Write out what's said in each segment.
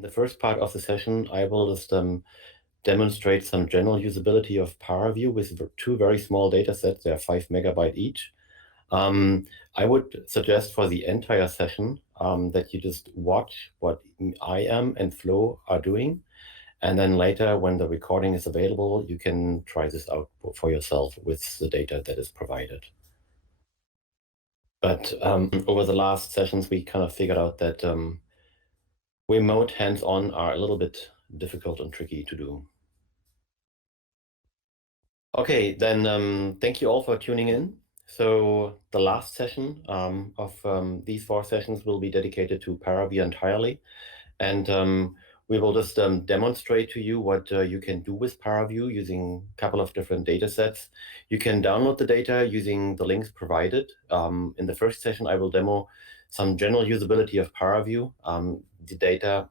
In the first part of the session, I will just demonstrate some general usability of ParaView with two very small data sets. They are 5 megabyte each. I would suggest for the entire session that you just watch what I am and Flo are doing. And then later, when the recording is available, you can try this out for yourself with the data that is provided. But over the last sessions, we kind of figured out that remote hands-on are a little bit difficult and tricky to do. Okay, then thank you all for tuning in. So the last session of these 4 sessions will be dedicated to ParaView entirely. And we will just demonstrate to you what you can do with ParaView using a couple of different data sets. You can download the data using the links provided. In the first session, I will demo some general usability of ParaView. The data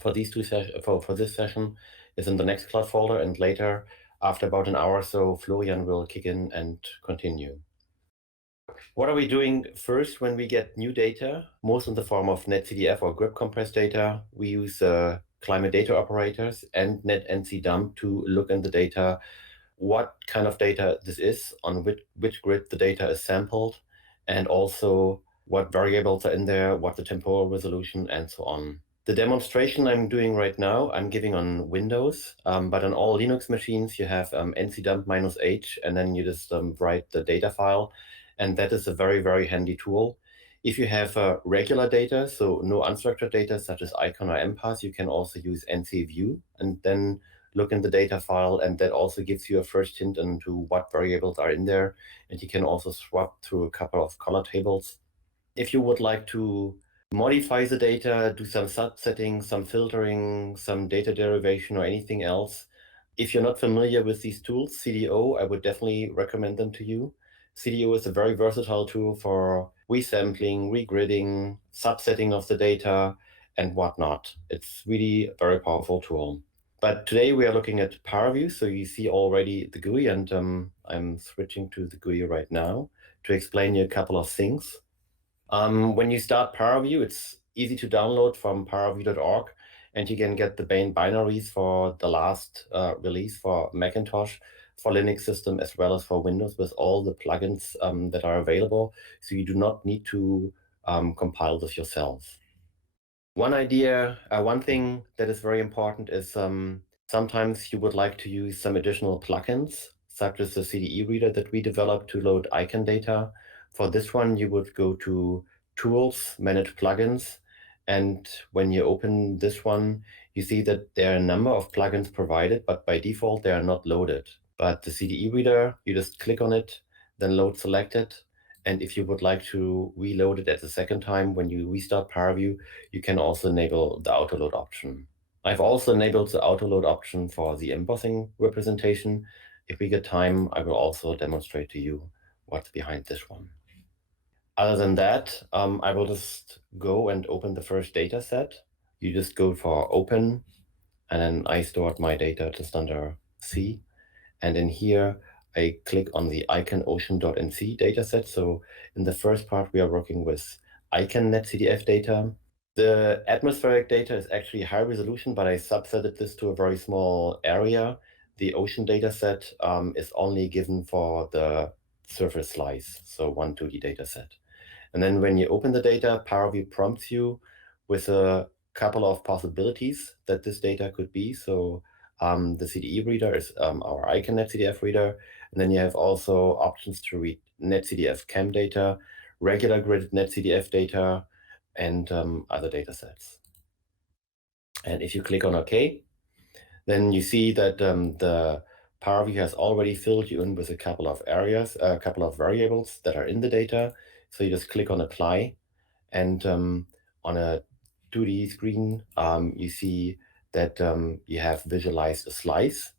for these two for this session is in the Nextcloud folder, and later, after about an hour or so, Florian will kick in and continue. What are we doing first when we get new data, most in the form of netcdf or grep compressed data? We use climate data operators and netncdump to look in the data, what kind of data this is, on which grid the data is sampled, and also what variables are in there, what the temporal resolution, and so on. The demonstration I'm doing right now, I'm giving on Windows, but on all Linux machines, you have ncdump-h, and then you just write the data file. And that is a very, very handy tool. If you have regular data, so no unstructured data such as icon or mpass, you can also use ncview and then look in the data file, and that also gives you a first hint into what variables are in there. And you can also swap through a couple of color tables. If you would like to modify the data, do some subsetting, some filtering, some data derivation, or anything else, if you're not familiar with these tools, CDO, I would definitely recommend them to you. CDO is a very versatile tool for resampling, regridding, subsetting of the data, and whatnot. It's really a very powerful tool. But today we are looking at ParaView, so you see already the GUI, and I'm switching to the GUI right now to explain you a couple of things. When you start ParaView, it's easy to download from paraview.org, and you can get the main binaries for the last release for Macintosh, for Linux system, as well as for Windows, with all the plugins that are available. So you do not need to compile this yourself. One thing that is very important is sometimes you would like to use some additional plugins, such as the CDE reader that we developed to load icon data. For this one, you would go to Tools, Manage Plugins, and when you open this one, you see that there are a number of plugins provided, but by default, they are not loaded. But the CDE reader, you just click on it, then load selected, and if you would like to reload it at the second time when you restart ParaView, you can also enable the autoload option. I've also enabled the autoload option for the embossing representation. If we get time, I will also demonstrate to you what's behind this one. Other than that, I will just go and open the first data set. You just go for open, and then I stored my data just under C. And in here, I click on the icon-ocean.nc dataset. So in the first part, we are working with icon netcdf data. The atmospheric data is actually high resolution, but I subsetted this to a very small area. The ocean dataset is only given for the surface slice, so one 2D dataset. And then when you open the data, ParaView prompts you with a couple of possibilities that this data could be. So the CDE reader is our icon netcdf reader. And then you have also options to read netcdf chem data, regular gridded netcdf data, and other data sets. And if you click on OK, then you see that the ParaView has already filled you in with a couple of areas, a couple of variables that are in the data. So you just click on apply, and on a 2D screen, you see that you have visualized a slice.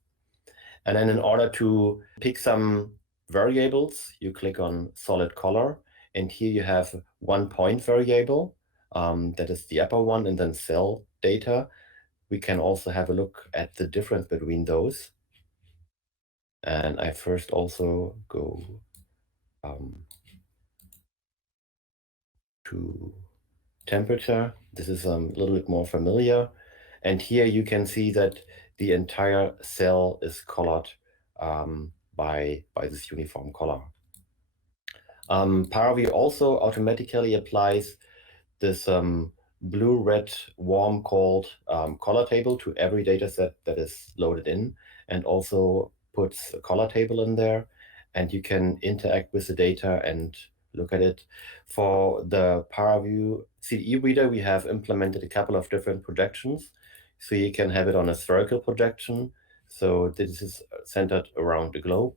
And then in order to pick some variables, you click on solid color. And here you have one point variable, that is the upper one, and then cell data. We can also have a look at the difference between those. And I first also go to temperature. This is a little bit more familiar. And here you can see that the entire cell is colored by this uniform color. ParaView also automatically applies this blue-red warm cold color table to every data set that is loaded in, and also puts a color table in there, and you can interact with the data and look at it. For the ParaView CDE reader, we have implemented a couple of different projections. So you can have it on a spherical projection. So this is centered around the globe.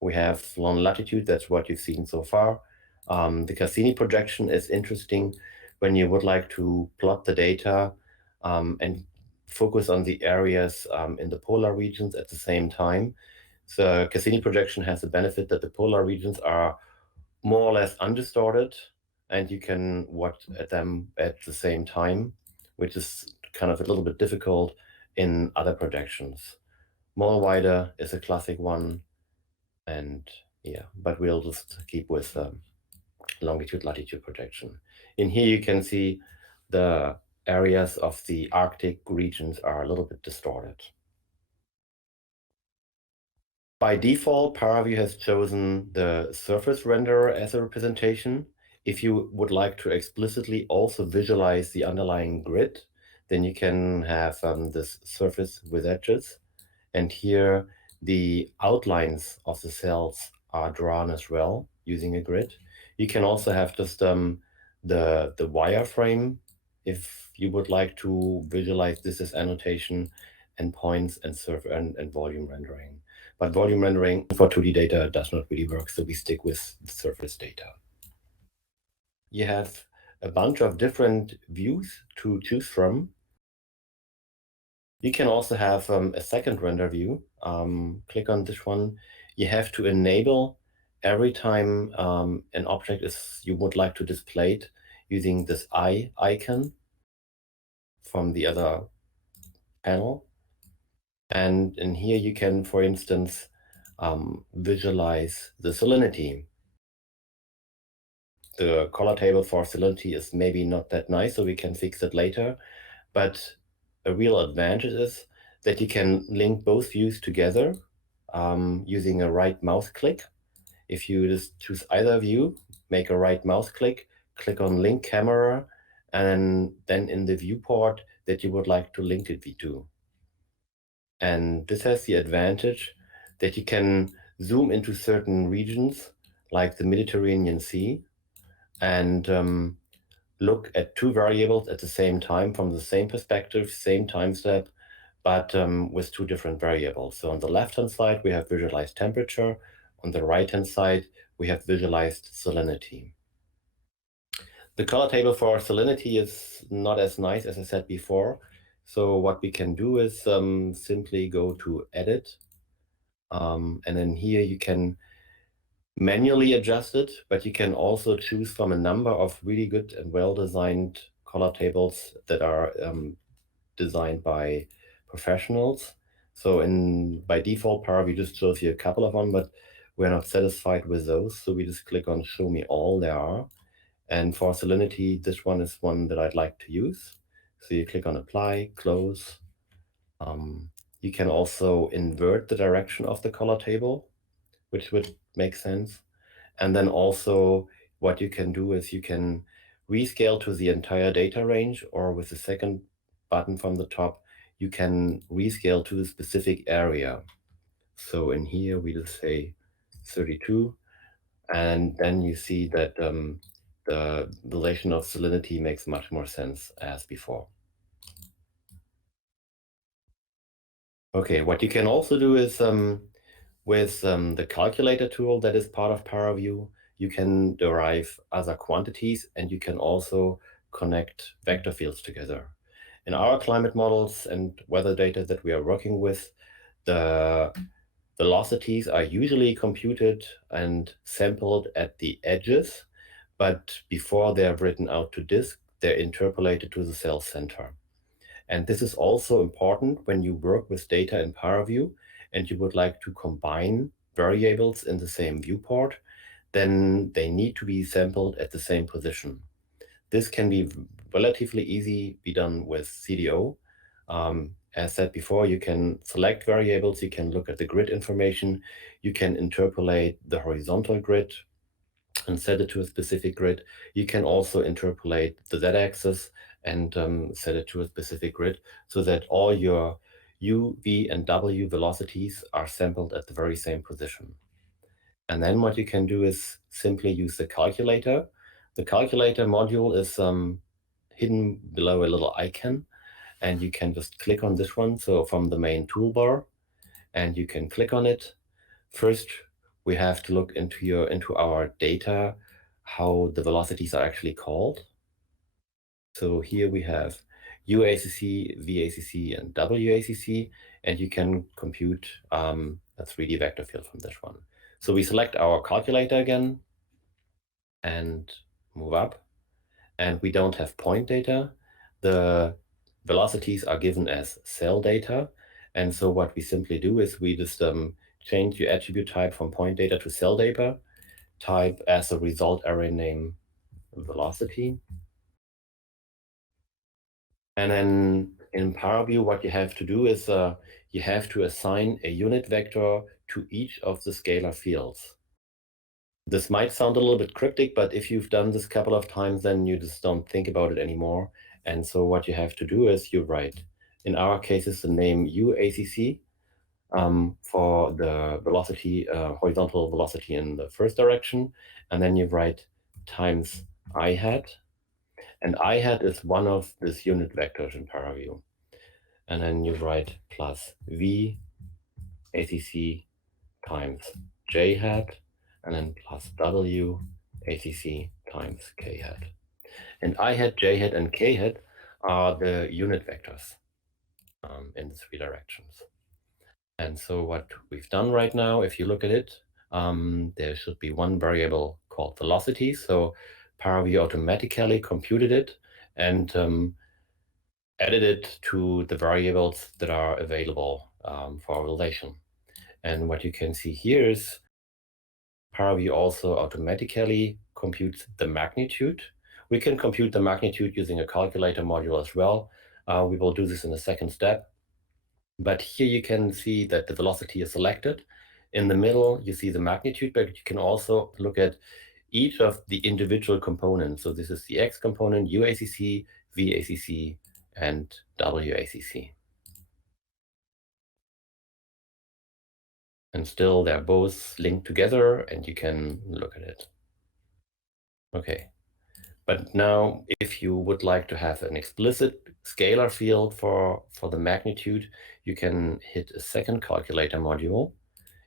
We have long latitude, that's what you've seen so far. The Cassini projection is interesting when you would like to plot the data and focus on the areas in the polar regions at the same time. The Cassini projection has the benefit that the polar regions are more or less undistorted, and you can watch at them at the same time, which is kind of a little bit difficult in other projections. Mollweide is a classic one, and yeah, but we'll just keep with longitude-latitude projection. In here you can see the areas of the Arctic regions are a little bit distorted. By default, ParaView has chosen the surface renderer as a representation. If you would like to explicitly also visualize the underlying grid, then you can have this surface with edges. And here the outlines of the cells are drawn as well using a grid. You can also have just the wireframe if you would like to visualize this as annotation and points and volume rendering. But volume rendering for 2D data does not really work, so we stick with the surface data. You have a bunch of different views to choose from. You can also have a second render view. Click on this one. You have to enable every time an object is you would like to display it using this eye icon from the other panel. And in here you can, for instance, visualize the salinity. The color table for salinity is maybe not that nice, so we can fix it later. But a real advantage is that you can link both views together using a right mouse click. If you just choose either view, make a right mouse click, click on link camera, and then in the viewport that you would like to link it to. And this has the advantage that you can zoom into certain regions like the Mediterranean Sea and look at two variables at the same time from the same perspective, same time step, but with two different variables. So on the left-hand side, we have visualized temperature. On the right-hand side, we have visualized salinity. The color table for salinity is not as nice as I said before. So what we can do is simply go to Edit. And then here you can manually adjust it, but you can also choose from a number of really good and well-designed color tables that are designed by professionals. So by default, ParaView just shows you a couple of them, but we're not satisfied with those. So we just click on Show Me All there are. And for salinity, this one is one that I'd like to use. So you click on Apply, Close. You can also invert the direction of the color table, which would make sense. And then also what you can do is you can rescale to the entire data range, or with the second button from the top, you can rescale to the specific area. So in here, we just say 32, and then you see that the relation of salinity makes much more sense as before. Okay, what you can also do is with the calculator tool that is part of ParaView, you can derive other quantities, and you can also connect vector fields together. In our climate models and weather data that we are working with, the velocities are usually computed and sampled at the edges, but before they're written out to disk, they're interpolated to the cell center. And this is also important when you work with data in ParaView and you would like to combine variables in the same viewport, then they need to be sampled at the same position. This can be relatively easy be done with CDO, As said before, you can select variables, you can look at the grid information, you can interpolate the horizontal grid and set it to a specific grid. You can also interpolate the z-axis and set it to a specific grid so that all your u, v, and w velocities are sampled at the very same position. And then what you can do is simply use the calculator. The calculator module is hidden below a little icon, and you can just click on this one. So from the main toolbar, and you can click on it. First, we have to look into our data, how the velocities are actually called. So here we have UACC, VACC, and WACC, and you can compute a 3D vector field from this one. So we select our calculator again and move up, and we don't have point data. The velocities are given as cell data, and so what we simply do is we just change the attribute type from point data to cell data, type as a result array name velocity. And then in ParaView, what you have to do is you have to assign a unit vector to each of the scalar fields. This might sound a little bit cryptic, but if you've done this a couple of times, then you just don't think about it anymore. And so what you have to do is you write, in our case, it's the name UACC for the velocity, horizontal velocity in the first direction. And then you write times I hat. And I hat is one of these unit vectors in ParaView. And then you write plus V ACC times J hat, and then plus W ACC times K hat. And I hat, J hat, and K hat are the unit vectors in the 3 directions. And so what we've done right now, if you look at it, there should be one variable called velocity. So ParaView automatically computed it and added it to the variables that are available for visualization. And what you can see here is ParaView also automatically computes the magnitude. We can compute the magnitude using a calculator module as well. We will do this in the second step. But here you can see that the velocity is selected. In the middle, you see the magnitude, but you can also look at each of the individual components. So this is the X component, UACC, VACC, and WACC. And still they're both linked together and you can look at it. Okay, but now if you would like to have an explicit scalar field for the magnitude, you can hit a second calculator module.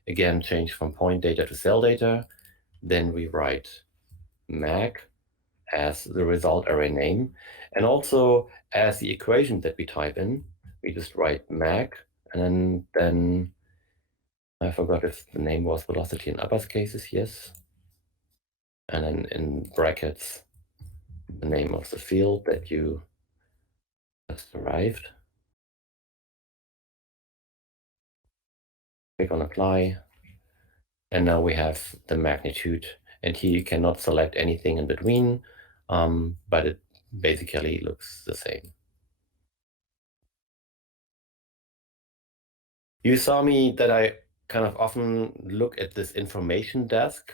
Again, change from point data to cell data. Then we write mag as the result array name, and also as the equation that we type in, we just write mag, and then I forgot if the name was velocity in upper cases, yes. And then in brackets, the name of the field that you just derived. Click on apply. And now we have the magnitude. And here you cannot select anything in between, but it basically looks the same. You saw me that I kind of often look at this information desk,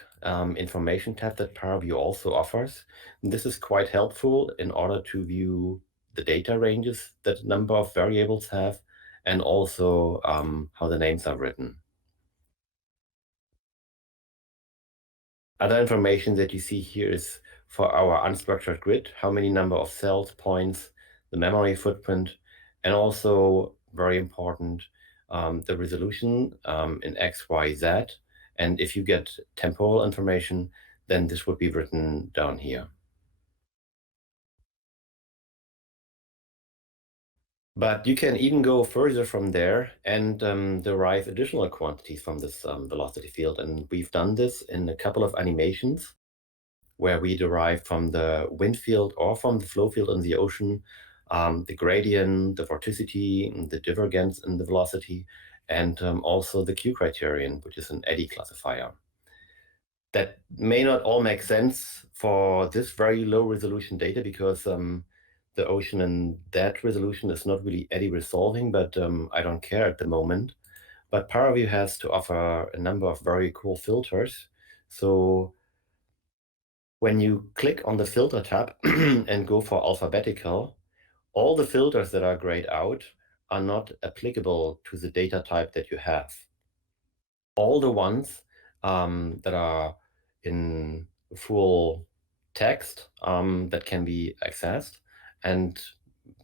information tab that ParaView also offers. And this is quite helpful in order to view the data ranges that a number of variables have, and also how the names are written. Other information that you see here is for our unstructured grid, how many number of cells, points, the memory footprint, and also very important, the resolution in X, Y, Z. And if you get temporal information, then this would be written down here. But you can even go further from there and derive additional quantities from this velocity field. And we've done this in a couple of animations where we derive from the wind field or from the flow field in the ocean, the gradient, the vorticity, the divergence in the velocity, and also the Q criterion, which is an eddy classifier. That may not all make sense for this very low resolution data because the the ocean, and that resolution is not really eddy resolving, but I don't care at the moment. But ParaView has to offer a number of very cool filters. So when you click on the filter tab and go for alphabetical, all the filters that are grayed out are not applicable to the data type that you have. All the ones that are in full text that can be accessed, and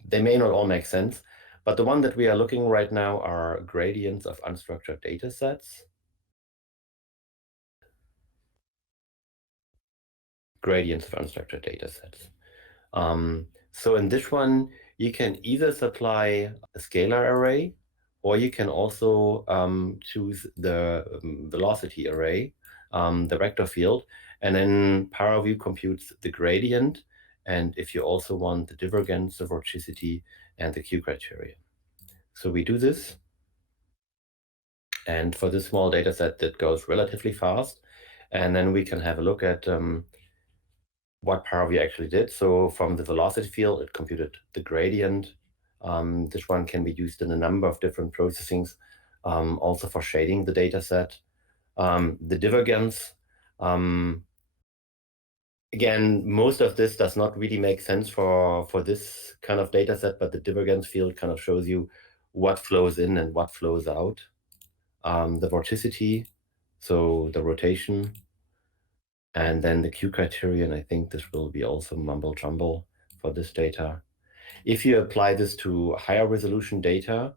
they may not all make sense, but the one that we are looking right now are gradients of unstructured data sets. Gradients of unstructured data sets. So in this one, you can either supply a scalar array, or you can also choose the velocity array, the vector field, and then ParaView computes the gradient, and if you also want the divergence, the vorticity, and the Q criteria. So we do this, and for this small data set, that goes relatively fast, and then we can have a look at what ParaView actually did. So from the velocity field, it computed the gradient. This one can be used in a number of different processings, also for shading the data set. The divergence, again, most of this does not really make sense for this kind of data set, but the divergence field kind of shows you what flows in and what flows out. The vorticity, so the rotation, and then the Q criterion. I think this will be also mumble jumble for this data. If you apply this to higher resolution data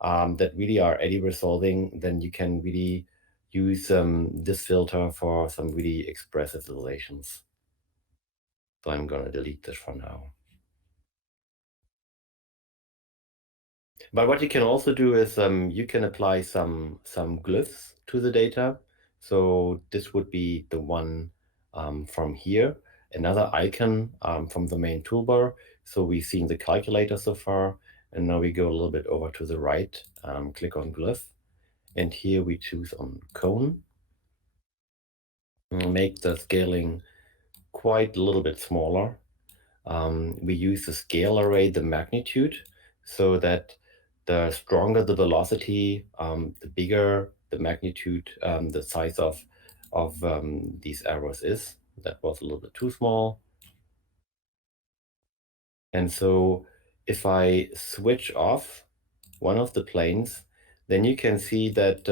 that really are eddy resolving, then you can really use this filter for some really expressive visualizations. So I'm going to delete this for now. But what you can also do is you can apply some glyphs to the data. So this would be the one from here, another icon from the main toolbar. So we've seen the calculator so far, and now we go a little bit over to the right, click on glyph, and here we choose on cone. Make the scaling quite a little bit smaller. We use the scale array, the magnitude, so that the stronger the velocity, the bigger the magnitude, the size of these arrows is. That was a little bit too small. And so if I switch off one of the planes, then you can see that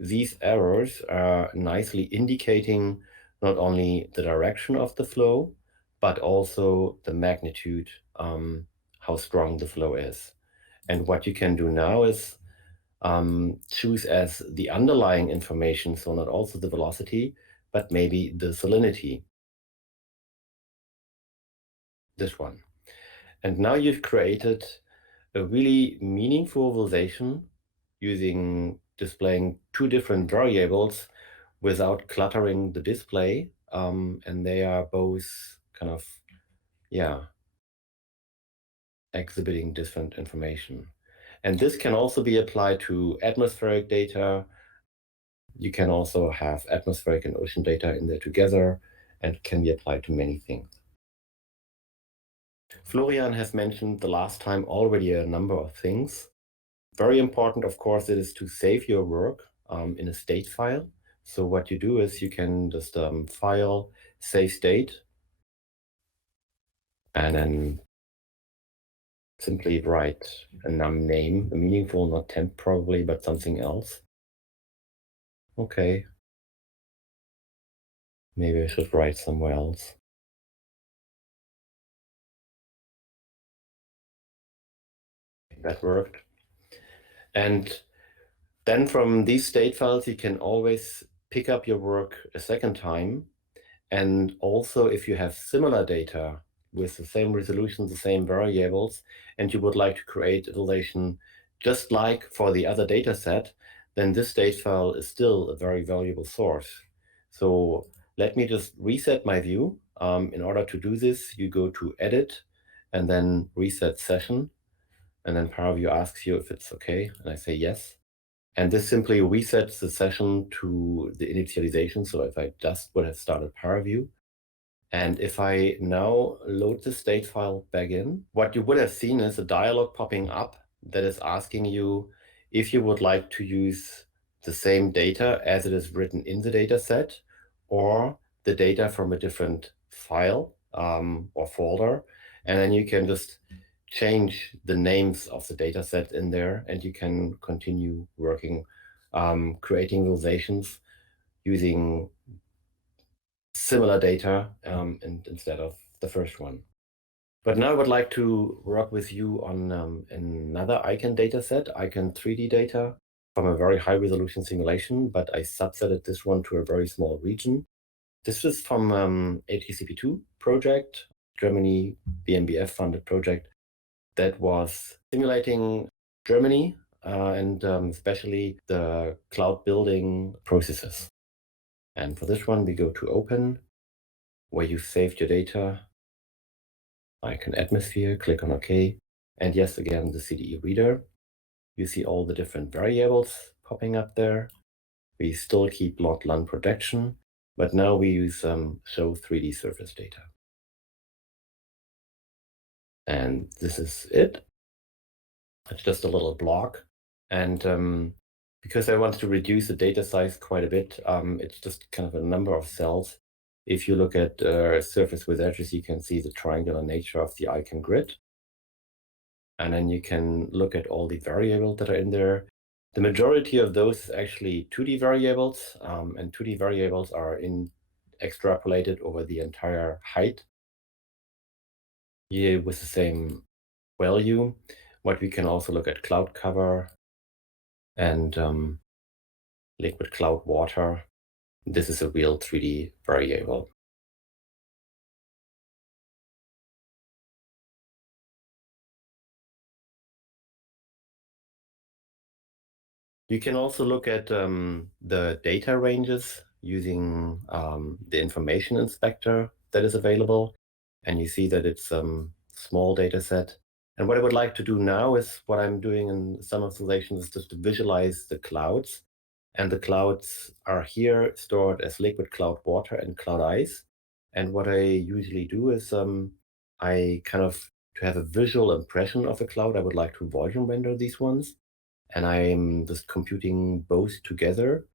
these arrows are nicely indicating not only the direction of the flow, but also the magnitude, how strong the flow is. And what you can do now is choose as the underlying information, so not also the velocity, but maybe the salinity. This one. And now you've created a really meaningful visualization using displaying two different variables without cluttering the display. And they are both kind of, exhibiting different information. And this can also be applied to atmospheric data. You can also have atmospheric and ocean data in there together, and can be applied to many things. Florian has mentioned the last time already a number of things. Very important, of course, it is to save your work in a state file. So what you do is you can just file, save state, and then simply write a name, a meaningful, not temp probably, but something else. Okay. Maybe I should write somewhere else. That worked. And then from these state files, you can always pick up your work a second time. And also, if you have similar data with the same resolution, the same variables, and you would like to create a visualization just like for the other data set, then this state file is still a very valuable source. So let me just reset my view. In order to do this, you go to Edit and then Reset Session. And then ParaView asks you if it's okay, and I say yes. And this simply resets the session to the initialization. So if I just would have started ParaView, And if I now load the state file back in, what you would have seen is a dialog popping up that is asking you if you would like to use the same data as it is written in the data set, or the data from a different file or folder. And then you can just change the names of the data set in there, and you can continue working, creating visualizations using similar data instead of the first one. But now I would like to work with you on another icon data set, icon 3D data from a very high resolution simulation, but I subsetted this one to a very small region. This is from HTCP2 project, Germany BMBF funded project that was simulating Germany and especially the cloud building processes. And for this one, we go to Open, where you saved your data. Icon Atmosphere, click on OK. And yes, again, the CDE reader. You see all the different variables popping up there. We still keep log LUN projection, but now we use show 3D surface data. And this is it. It's just a little block. And because I want to reduce the data size quite a bit, it's just kind of a number of cells. If you look at surface with edges, you can see the triangular nature of the icon grid. And then you can look at all the variables that are in there. The majority of those is actually 2D variables, and 2D variables are extrapolated over the entire height here with the same value. What we can also look at cloud cover and liquid cloud water. This is a real 3D variable. You can also look at the data ranges using the information inspector that is available. And you see that it's a small data set. And what I would like to do now is what I'm doing in some observations is just to visualize the clouds. And the clouds are here stored as liquid cloud water and cloud ice. And what I usually do is I kind of, to have a visual impression of a cloud, I would like to volume render these ones. And I'm just computing both together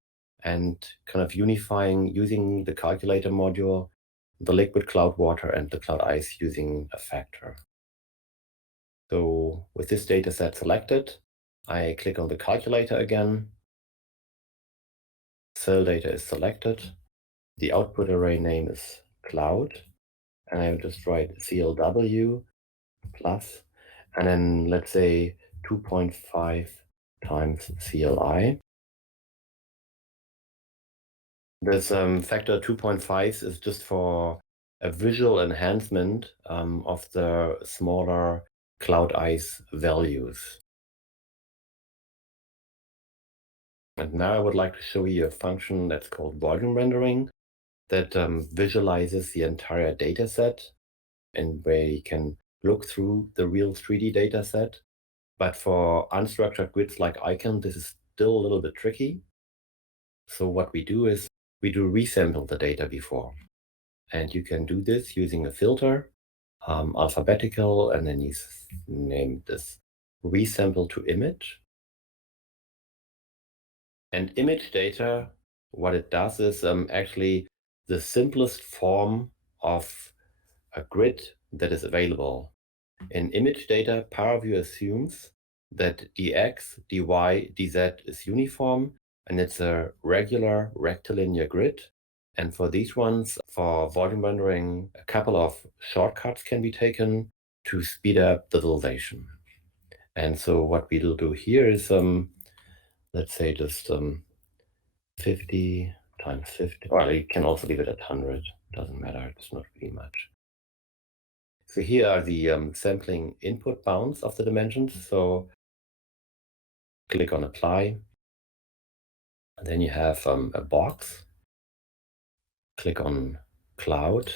and kind of unifying using the calculator module, the liquid cloud water and the cloud ice using a factor. So with this data set selected, I click on the calculator again. Cell data is selected. The output array name is cloud. And I will just write CLW plus, and then let's say 2.5 times CLI. This factor 2.5 is just for a visual enhancement of the smaller cloud ice values. And now I would like to show you a function that's called volume rendering that visualizes the entire data set, and where you can look through the real 3D data set. But for unstructured grids like icon, this is still a little bit tricky. So what we do is we do resample the data before. And you can do this using a filter, alphabetical, and then you name this resample to image. And image data, what it does is actually the simplest form of a grid that is available. In image data, ParaView assumes that dx, dy, dz is uniform, and it's a regular rectilinear grid. And for these ones, for volume rendering, a couple of shortcuts can be taken to speed up the visualization. And so what we'll do here is, let's say just 50 times 50, or you can also leave it at 100, doesn't matter, it's not really much. So here are the sampling input bounds of the dimensions. So click on apply. And then you have a box. Click on cloud,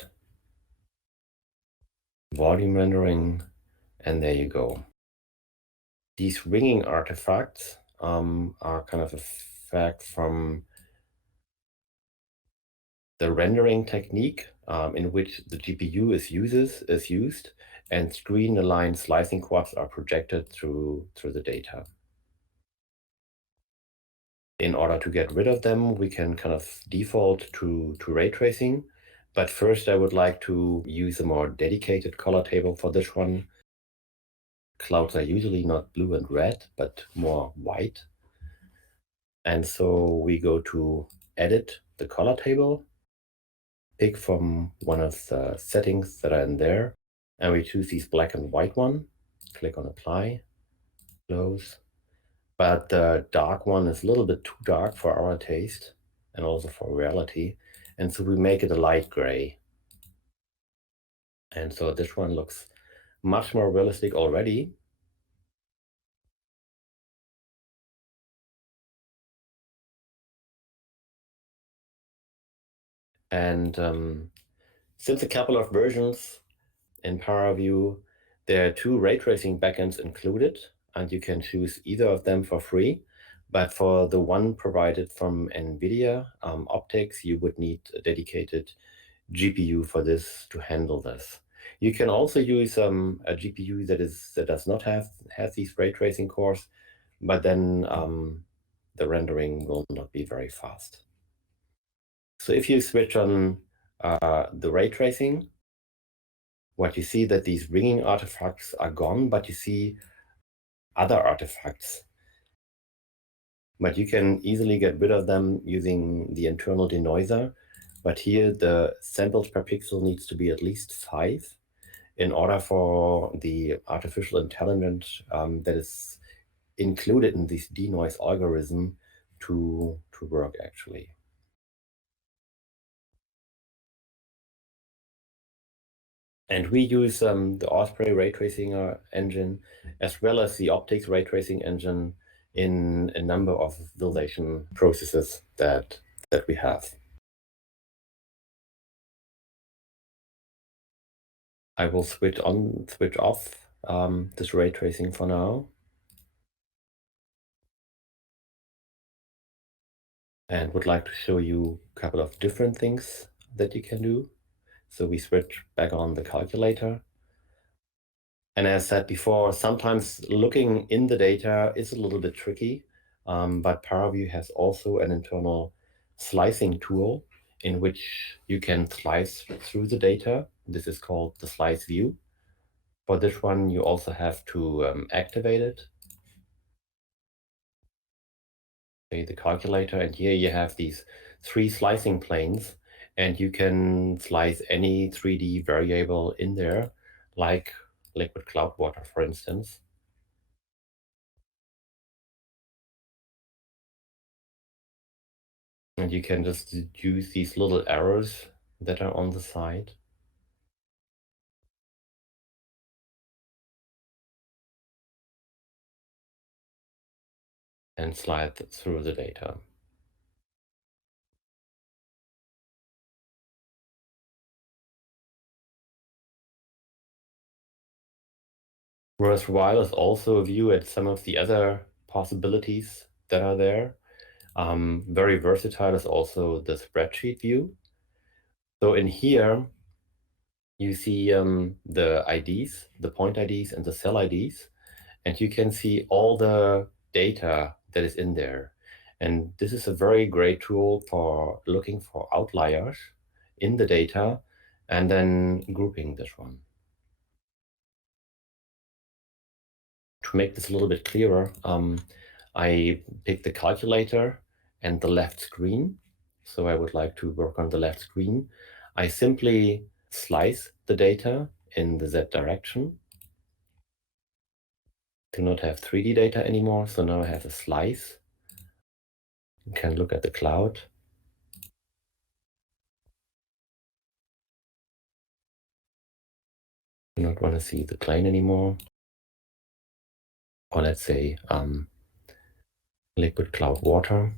volume rendering, and there you go. These ringing artifacts are kind of a fact from the rendering technique in which the GPU is used, and screen-aligned slicing quads are projected through the data. In order to get rid of them, we can kind of default to ray tracing. But first, I would like to use a more dedicated color table for this one. Clouds are usually not blue and red, but more white. And so we go to Edit the color table, pick from one of the settings that are in there, and we choose this black and white one. Click on Apply, close. But the dark one is a little bit too dark for our taste and also for reality. And so we make it a light gray. And so this one looks much more realistic already. And since a couple of versions in ParaView, there are 2 ray tracing backends included, and you can choose either of them for free. But for the one provided from NVIDIA Optics, you would need a dedicated GPU for this to handle this. You can also use a GPU that does not have these ray tracing cores, but then the rendering will not be very fast. So if you switch on the ray tracing, what you see that these ringing artifacts are gone, but you see other artifacts. But you can easily get rid of them using the internal denoiser. But here the samples per pixel needs to be at least 5 in order for the artificial intelligence that is included in this denoise algorithm to work actually. And we use the Osprey ray tracing engine as well as the optics ray tracing engine in a number of visualization processes that we have. I will switch on, switch off this ray tracing for now. And would like to show you a couple of different things that you can do. So we switch back on the calculator. And as said before, sometimes looking in the data is a little bit tricky, but ParaView has also an internal slicing tool in which you can slice through the data. This is called the slice view. For this one, you also have to activate it. Okay, the calculator, and here you have these 3 slicing planes, and you can slice any 3D variable in there, like liquid cloud water, for instance. And you can just use these little arrows that are on the side. And slide through the data. Worthwhile is also a view at some of the other possibilities that are there. Very versatile is also the spreadsheet view. So in here, you see the IDs, the point IDs and the cell IDs, and you can see all the data that is in there. And this is a very great tool for looking for outliers in the data and then grouping this one. To make this a little bit clearer, I picked the calculator and the left screen. So I would like to work on the left screen. I simply slice the data in the Z direction. Do not have 3D data anymore, so now I have a slice. You can look at the cloud. Do not want to see the plane anymore. Or let's say liquid cloud water.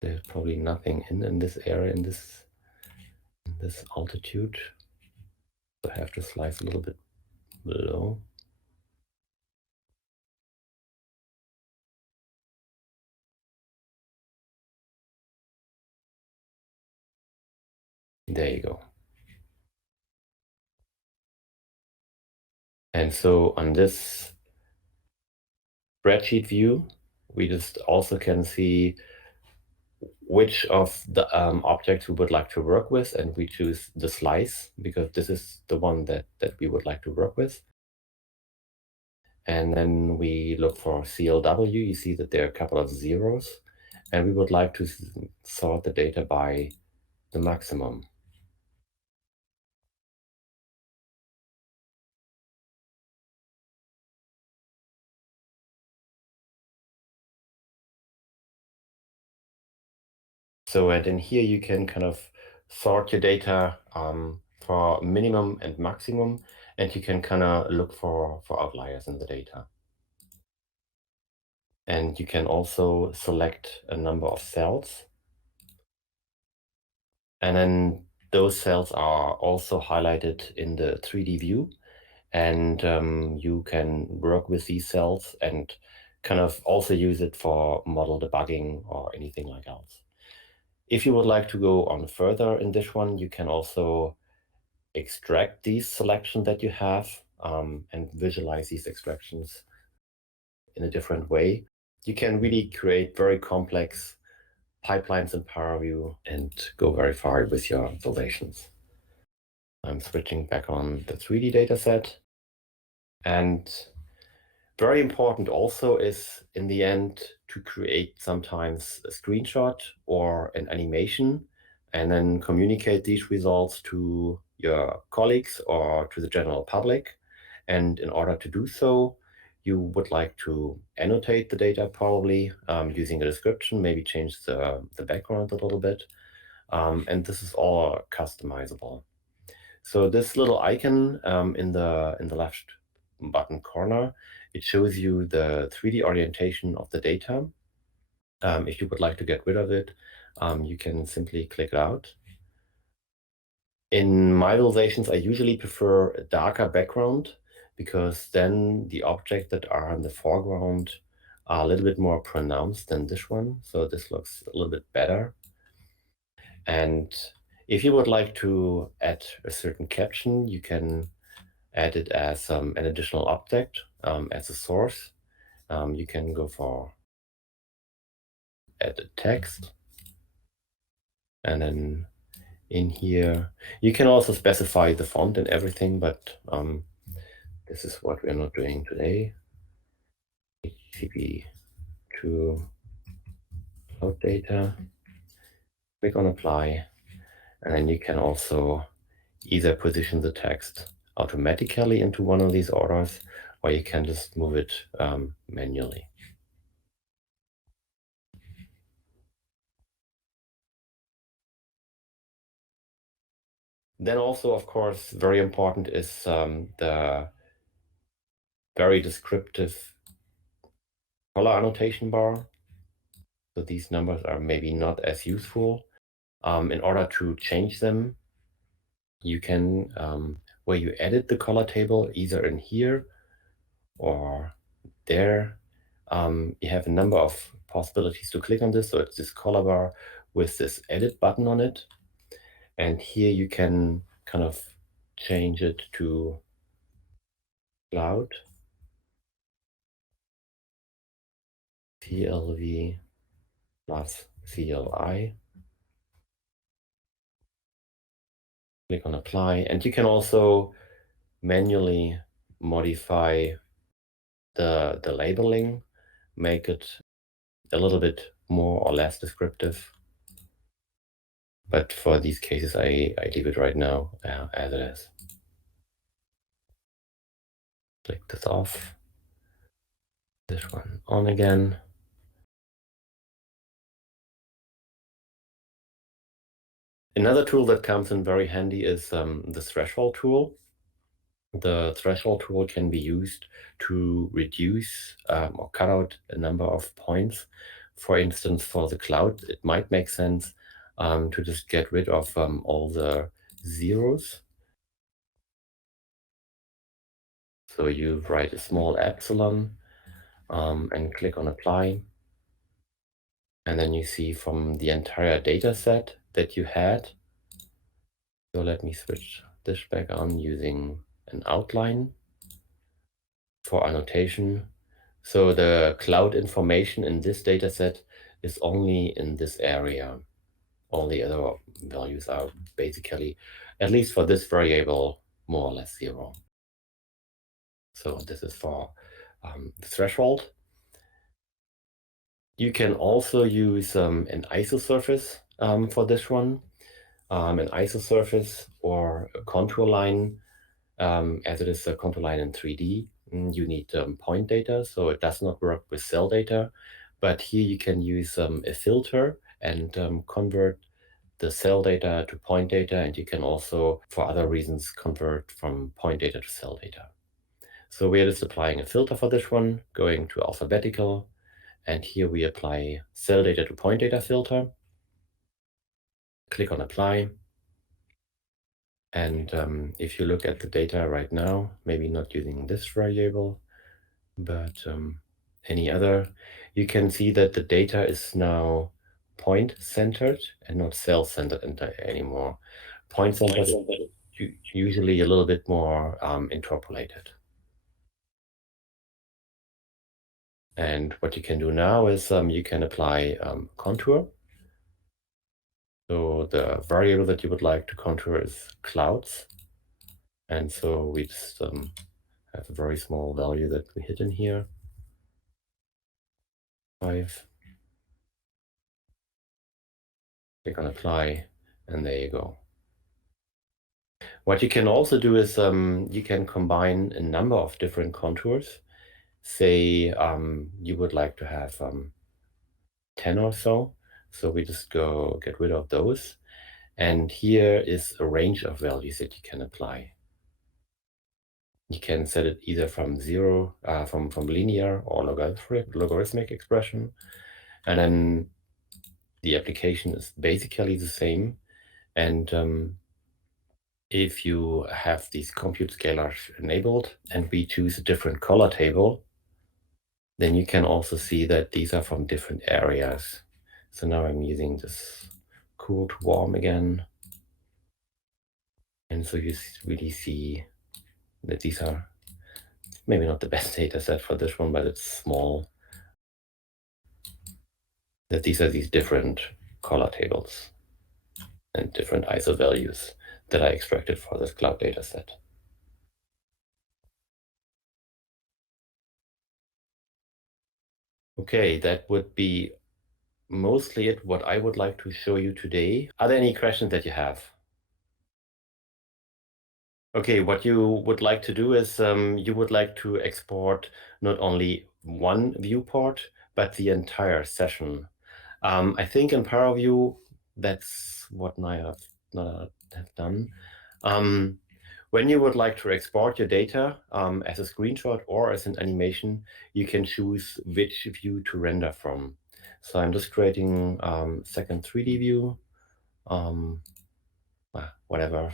There's probably nothing in this area, in this altitude. So I have to slice a little bit below. There you go. And so on this spreadsheet view, we just also can see which of the objects we would like to work with, and we choose the slice because this is the one that we would like to work with. And then we look for CLW. You see that there are a couple of zeros, and we would like to sort the data by the maximum. So, and in here you can kind of sort your data for minimum and maximum, and you can kind of look for outliers in the data. And you can also select a number of cells. And then those cells are also highlighted in the 3D view. And you can work with these cells and kind of also use it for model debugging or anything like else. If you would like to go on further in this one, you can also extract these selections that you have and visualize these extractions in a different way. You can really create very complex pipelines in ParaView and go very far with your observations. I'm switching back on the 3D data set. And very important also is in the end to create sometimes a screenshot or an animation and then communicate these results to your colleagues or to the general public. And in order to do so, you would like to annotate the data probably using a description, maybe change the background a little bit. And this is all customizable. So this little icon in the left bottom corner, it shows you the 3D orientation of the data. If you would like to get rid of it, you can simply click it out. In my visualizations, I usually prefer a darker background because then the objects that are in the foreground are a little bit more pronounced than this one. So this looks a little bit better. And if you would like to add a certain caption, you can add it as an additional object as a source. You can go for add a text. And then in here, you can also specify the font and everything, but this is what we're not doing today. HTTP to cloud data, click on apply, and then you can also either position the text automatically into one of these orders, or you can just move it manually. Then also, of course, very important is the very descriptive color annotation bar. So these numbers are maybe not as useful. In order to change them, you can, where you edit the color table, either in here or there, you have a number of possibilities to click on this. So it's this color bar with this edit button on it. And here you can kind of change it to cloud, CLV plus CLI. Click on apply, and you can also manually modify the labeling, make it a little bit more or less descriptive. But for these cases, I leave it right now as it is. Click this off. This one on again. Another tool that comes in very handy is the threshold tool. The threshold tool can be used to reduce or cut out a number of points. For instance, for the cloud, it might make sense to just get rid of all the zeros. So you write a small epsilon and click on apply. And then you see from the entire data set that you had, So let me switch this back on using an outline for annotation. So the cloud information in this data set is only in this area. All the other values are basically, at least for this variable, more or less 0. So this is for the threshold. You can also use an isosurface for this one. An isosurface or a contour line, as it is a contour line in 3D, you need point data, so it does not work with cell data. But here you can use a filter and convert the cell data to point data, and you can also, for other reasons, convert from point data to cell data. So we are just applying a filter for this one, going to alphabetical, and here we apply cell data to point data filter. Click on apply. And if you look at the data right now, maybe not using this variable, but any other, you can see that the data is now point-centered and not cell-centered anymore. Point-centered is usually a little bit more interpolated. And what you can do now is you can apply contour. So the variable that you would like to contour is clouds. And so we just have a very small value that we hit in here. 5. Click on apply, and there you go. What you can also do is you can combine a number of different contours. Say you would like to have 10 or so. So we just go get rid of those. And here is a range of values that you can apply. You can set it either from 0, from linear or logarithmic expression. And then the application is basically the same. And if you have these compute scalars enabled and we choose a different color table, then you can also see that these are from different areas. So now I'm using this cool to warm again. And so you really see that these are maybe not the best data set for this one, but it's small. That these are these different color tables and different ISO values that I extracted for this cloud data set. Okay, that would be mostly it, what I would like to show you today. Are there any questions that you have? Okay, what you would like to do is you would like to export not only one viewport, but the entire session. I think in ParaView, that's what I have done. When you would like to export your data as a screenshot or as an animation, you can choose which view to render from. So I'm just creating second 3D view, whatever.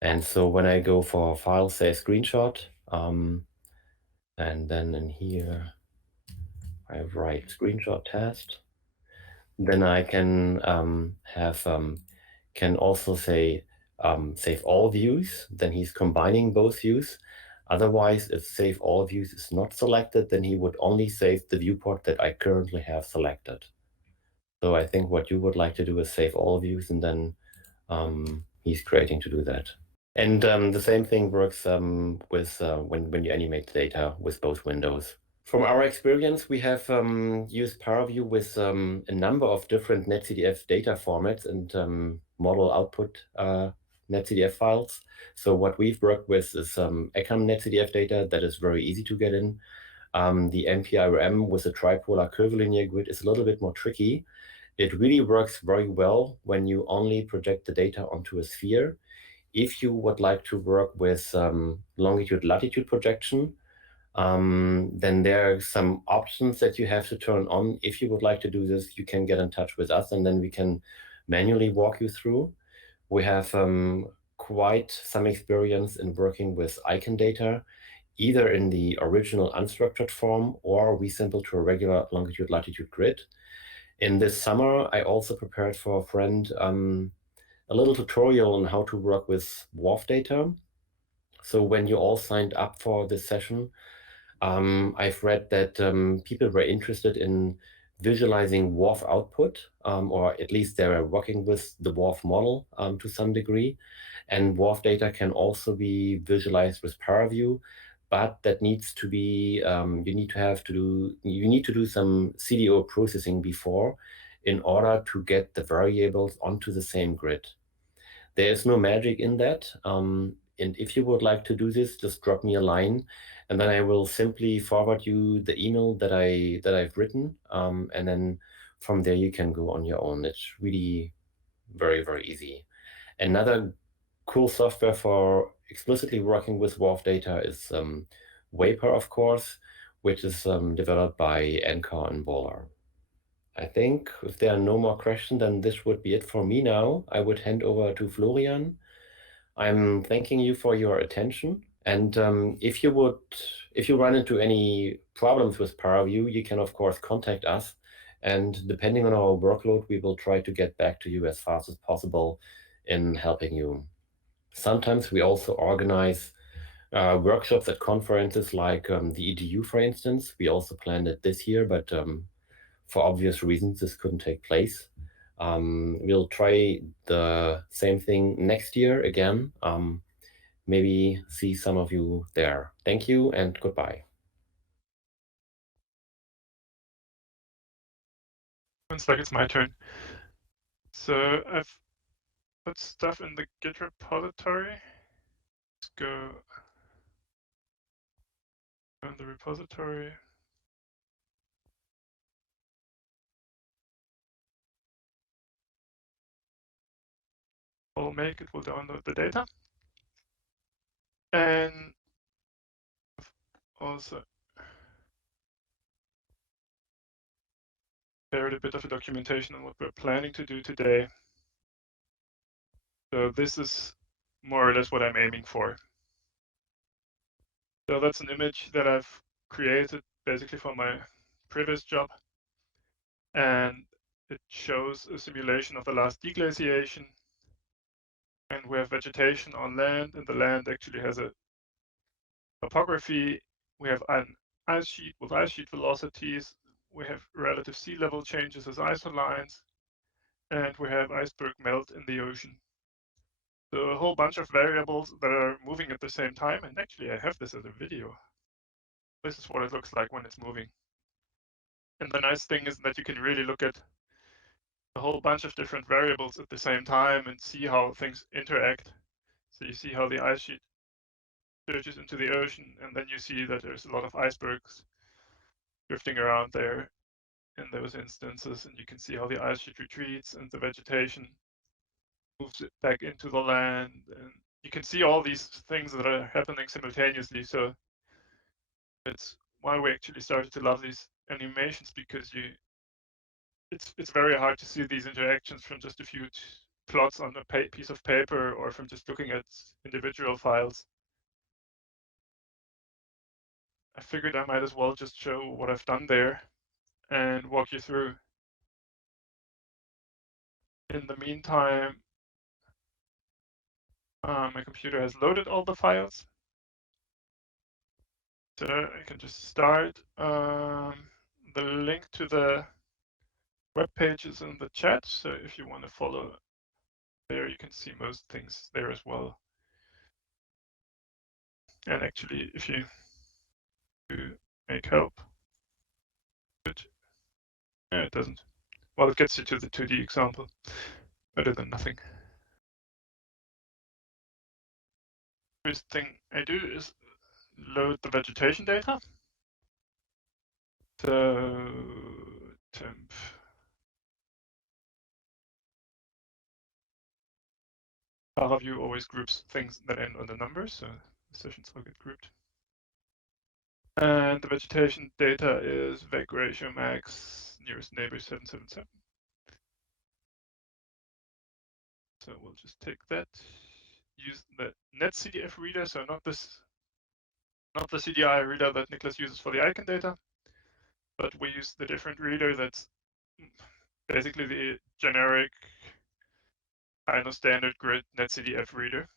And so when I go for file, say screenshot, and then in here, I write screenshot test, then I can can also say save all views, then he's combining both views. Otherwise, if save all views is not selected, then he would only save the viewport that I currently have selected. So I think what you would like to do is save all views, and then he's creating to do that. And the same thing works with when you animate data with both windows. From our experience, we have used ParaView with a number of different NetCDF data formats and model output NetCDF files. So what we've worked with is ECAM NetCDF data that is very easy to get in. The NPIRM with a tripolar curvilinear grid is a little bit more tricky. It really works very well when you only project the data onto a sphere. If you would like to work with longitude-latitude projection, then there are some options that you have to turn on. If you would like to do this, you can get in touch with us, and then we can manually walk you through. We have quite some experience in working with icon data, either in the original unstructured form or resampled to a regular longitude-latitude grid. In this summer, I also prepared for a friend a little tutorial on how to work with WARF data. So when you all signed up for this session, I've read that people were interested in visualizing WARF output, or at least they were working with the WARF model to some degree. And WARF data can also be visualized with ParaView, but that needs to be, you need to do some CDO processing before in order to get the variables onto the same grid. There is no magic in that. And if you would like to do this, just drop me a line, and then I will simply forward you the email that I've written, and then from there you can go on your own. It's really very, very easy. Another cool software for explicitly working with WARF data is Vapor, of course, which is developed by NCAR and Bowler. I think if there are no more questions, then this would be it for me now. I would hand over to Florian. I'm thanking you for your attention. And if you run into any problems with ParaView, you can of course contact us. And depending on our workload, we will try to get back to you as fast as possible in helping you. Sometimes we also organize workshops at conferences like the EDU, for instance. We also planned it this year, but for obvious reasons, this couldn't take place. We'll try the same thing next year again. Maybe see some of you there. Thank you and goodbye. It's like it's my turn. So I've put stuff in the Git repository. Let's go on the repository. We'll make it, we'll download the data. And also prepared a bit of a documentation on what we're planning to do today. So this is more or less what I'm aiming for. So that's an image that I've created basically for my previous job. And it shows a simulation of the last deglaciation. And we have vegetation on land, and the land actually has a topography. We have an ice sheet with ice sheet velocities. We have relative sea level changes as isolines, and we have iceberg melt in the ocean. So a whole bunch of variables that are moving at the same time. And actually, I have this as a video. This is what it looks like when it's moving. And the nice thing is that you can really look at a whole bunch of different variables at the same time and see how things interact. So you see how the ice sheet surges into the ocean, and then you see that there's a lot of icebergs drifting around there in those instances, and you can see how the ice sheet retreats and the vegetation moves it back into the land, and you can see all these things that are happening simultaneously. So it's why we actually started to love these animations, because it's very hard to see these interactions from just a few plots on a piece of paper or from just looking at individual files. I figured I might as well just show what I've done there and walk you through. In the meantime, my computer has loaded all the files. So I can just start. The link to the web page is in the chat. So if you want to follow there, you can see most things there as well. And actually, if you do make help, but yeah, it doesn't. Well, it gets you to the 2D example, better than nothing. First thing I do is load the vegetation data. So temp ParaView always groups things that end on the numbers, so the sessions will get grouped. And the vegetation data is veg ratio max nearest neighbor 777. So we'll just take that, use the netcdf reader, so not the CDI reader that Niklas uses for the icon data, but we use the different reader that's basically the generic kind of standard grid netcdf reader.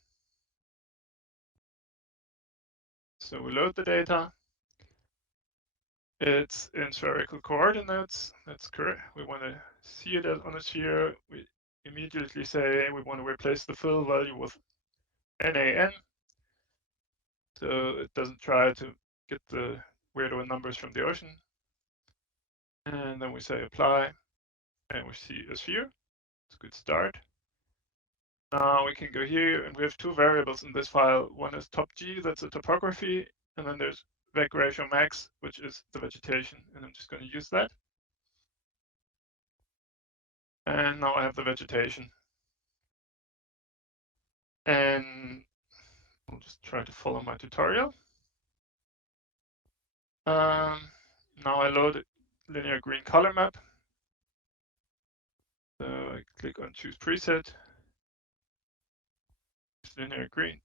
So we load the data. It's in spherical coordinates. That's correct. We want to see it on a sphere. We immediately say we want to replace the fill value with NaN. So it doesn't try to get the weirdo numbers from the ocean. And then we say apply, and we see a sphere. It's a good start. Now we can go here, and we have two variables in this file. One is top G, that's a topography, and then there's vec ratio max, which is the vegetation, and I'm just going to use that. And now I have the vegetation. And I'll just try to follow my tutorial. Now I load a linear green color map. So I click on choose preset, linear green.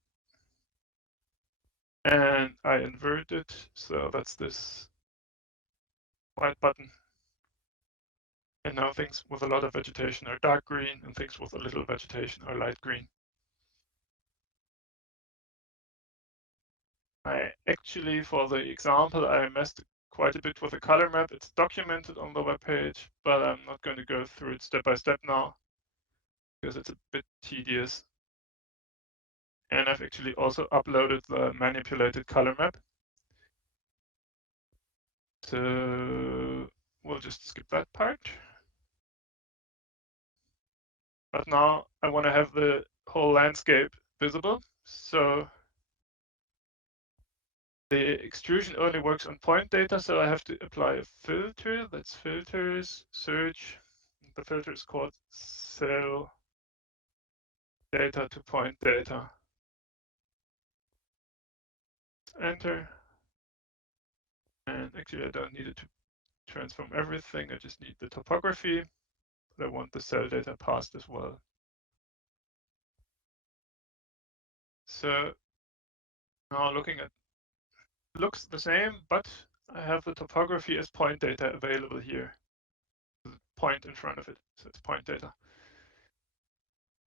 And I invert it, so that's this white button. And now things with a lot of vegetation are dark green, and things with a little vegetation are light green. I actually, for the example, I messed quite a bit with the color map. It's documented on the webpage, but I'm not going to go through it step by step now because it's a bit tedious. And I've actually also uploaded the manipulated color map. So we'll just skip that part. But now I want to have the whole landscape visible. So the extrusion only works on point data, so I have to apply a filter. That's filters, search. The filter is called cell data to point data. Enter. And actually, I don't need it to transform everything. I just need the topography. But I want the cell data passed as well. So now looking at, looks the same, but I have the topography as point data available here. Point in front of it, so it's point data.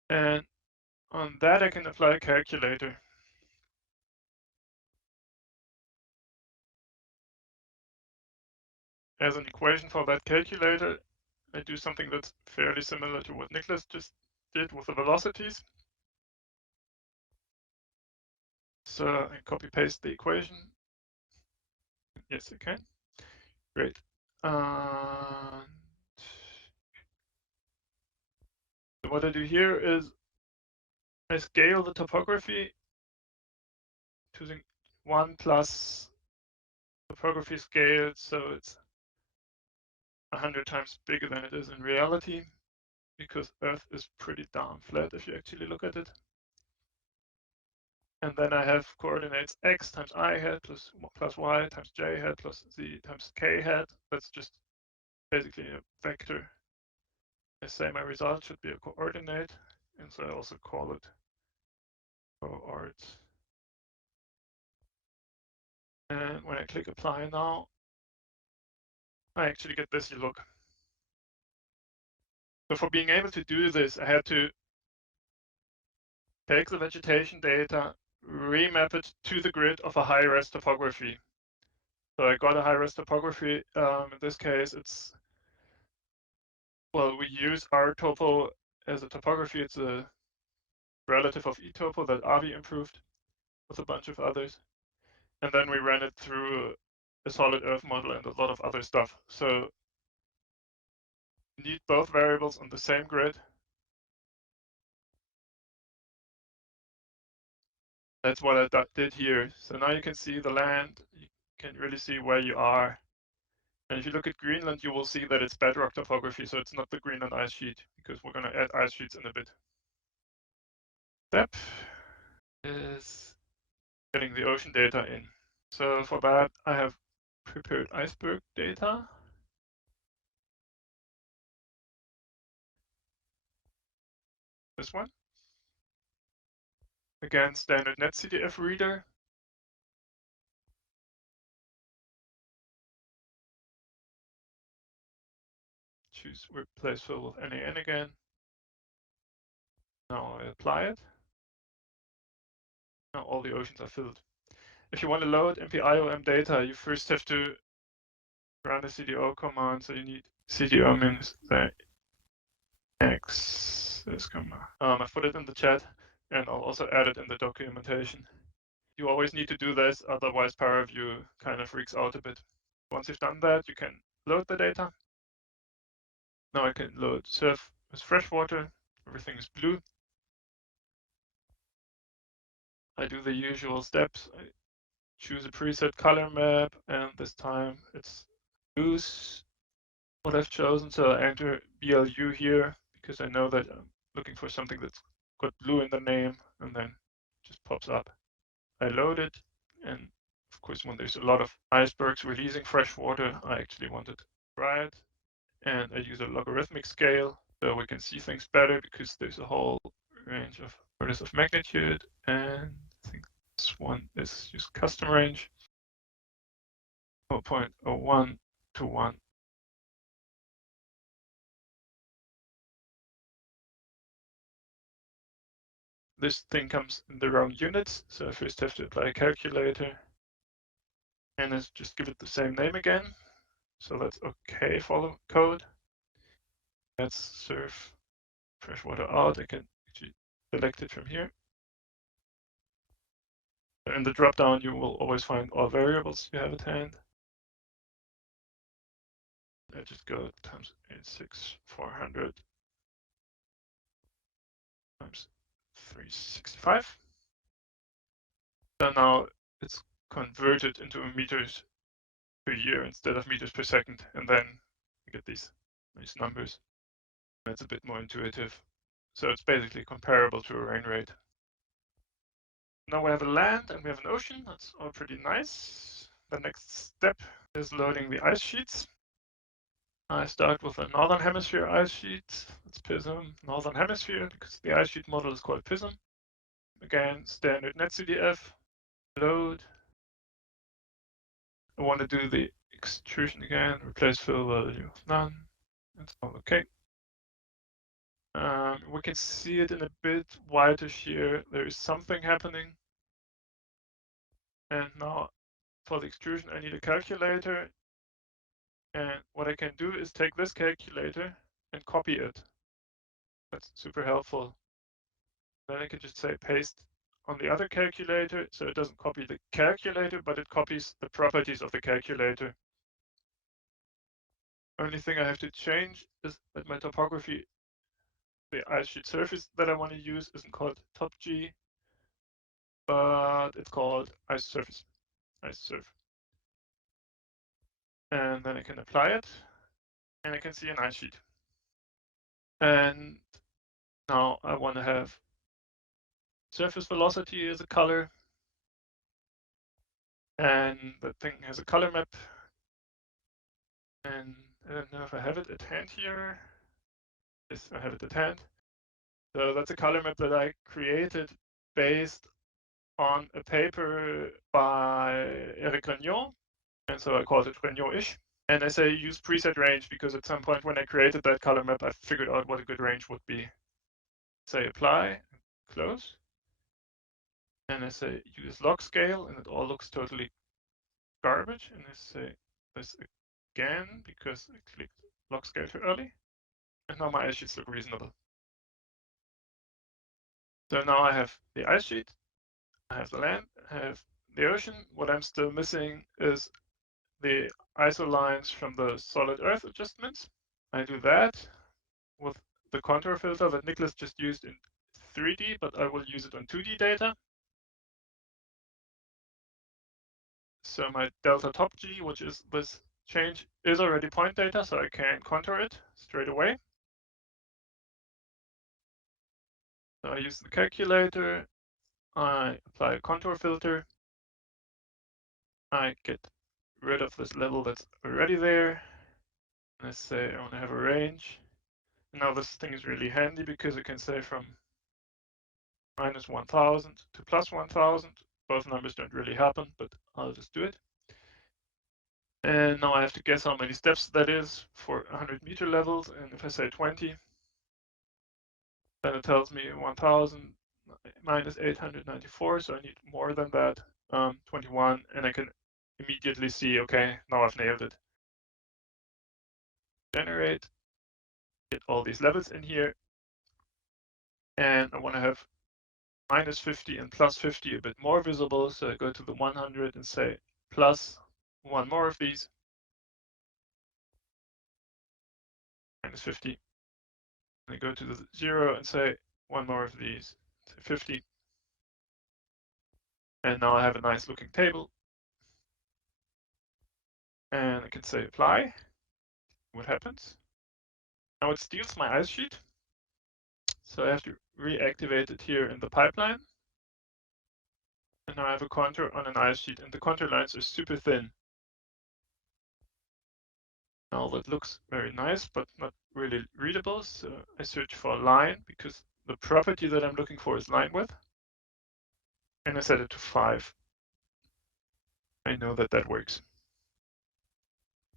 And on that, I can apply a calculator. As an equation for that calculator, I do something that's fairly similar to what Nicholas just did with the velocities. So I copy paste the equation. Yes, I can. Great. And so what I do here is I scale the topography choosing 1 plus topography scale, so it's 100 times bigger than it is in reality, because Earth is pretty darn flat if you actually look at it. And then I have coordinates x times I hat plus y times j hat plus z times k hat. That's just basically a vector. I say my result should be a coordinate, and so I also call it coord. And when I click apply now, I actually get this look. So for being able to do this, I had to take the vegetation data, remap it to the grid of a high-res topography. So I got a high-res topography. In this case, it's, well, we use RTopo as a topography. It's a relative of eTopo that Avi improved with a bunch of others. And then we ran it through a solid Earth model and a lot of other stuff. So you need both variables on the same grid. That's what I did here. So now you can see the land. You can really see where you are. And if you look at Greenland, you will see that it's bedrock topography, so it's not the Greenland ice sheet, because we're going to add ice sheets in a bit. Step is getting the ocean data in. So for that, I have prepared iceberg data. This one. Again, standard netcdf reader. choose replace fill with NaN again. Now I apply it. Now all the oceans are filled. If you want to load MPIOM data, you first have to run a CDO command. So you need CDO means the X this command. I put it in the chat, and I'll also add it in the documentation. You always need to do this, otherwise ParaView kind of freaks out a bit. Once you've done that, you can load the data. Now I can load surf with freshwater. Everything is blue. I do the usual steps. I choose a preset color map, and this time it's loose what I've chosen. So I enter BLU here because I know that I'm looking for something that's got blue in the name, and then it just pops up. I load it, and of course, when there's a lot of icebergs releasing fresh water, I actually want it right. And I use a logarithmic scale so we can see things better because there's a whole range of orders of magnitude. And I think this one is just custom range 0.01 to 1. This thing comes in the wrong units, so I first have to apply a calculator. And let's just give it the same name again. So that's okay for the code. Let's serve freshwater out. I can actually select it from here. In the dropdown, you will always find all variables you have at hand. I just go times 86400 times 365. So now it's converted into meters per year instead of meters per second, and then you get these nice numbers. It's a bit more intuitive. So it's basically comparable to a rain rate. Now we have a land and we have an ocean. That's all pretty nice. The next step is loading the ice sheets. I start with a Northern Hemisphere ice sheet. It's PISM Northern Hemisphere because the ice sheet model is called PISM. Again, standard netCDF, load. I want to do the extrusion again, replace fill value of none. That's all okay. We can see it in a bit whitish here. There is something happening. And now for the extrusion, I need a calculator. And what I can do is take this calculator and copy it. That's super helpful. Then I can just say paste on the other calculator, so it doesn't copy the calculator, but it copies the properties of the calculator. Only thing I have to change is that my topography, the ice sheet surface that I want to use isn't called top G, but it's called isosurface, isosurf. And then I can apply it, and I can see an ice sheet. And now I want to have surface velocity as a color, and the thing has a color map. And I don't know if I have it at hand here. Yes, I have it at hand. So that's a color map that I created based on a paper by Eric Regnault. And so I called it Regnault-ish. And I say use preset range because at some point when I created that color map, I figured out what a good range would be. Say apply, close. And I say use log scale, and it all looks totally garbage. And I say this again because I clicked log scale too early. And now my ice sheets look reasonable. So now I have the ice sheet, I have the land, I have the ocean. What I'm still missing is the ISO lines from the solid earth adjustments. I do that with the contour filter that Nicholas just used in 3D, but I will use it on 2D data. So my delta top G, which is this change, is already point data, so I can contour it straight away. So I use the calculator, I apply a contour filter, I get rid of this level that's already there. Let's say I want to have a range. Now this thing is really handy because it can say from minus 1000 to plus 1000. Both numbers don't really happen, but I'll just do it. And now I have to guess how many steps that is for 100-meter levels. And if I say 20, then it tells me 1,000 minus 894. So I need more than that, 21. And I can immediately see, okay, now I've nailed it. Generate, get all these levels in here. And I want to have minus 50 and plus 50 a bit more visible. So I go to the 100 and say plus one more of these. Minus 50. And I go to the 0 and say one more of these. Say 50. And now I have a nice looking table. And I can say apply. What happens? Now it steals my ice sheet. So I have to reactivate it here in the pipeline. And now I have a contour on an ice sheet, and the contour lines are super thin. Now that looks very nice, but not really readable. So I search for a line because the property that I'm looking for is line width. And I set it to 5. I know that that works.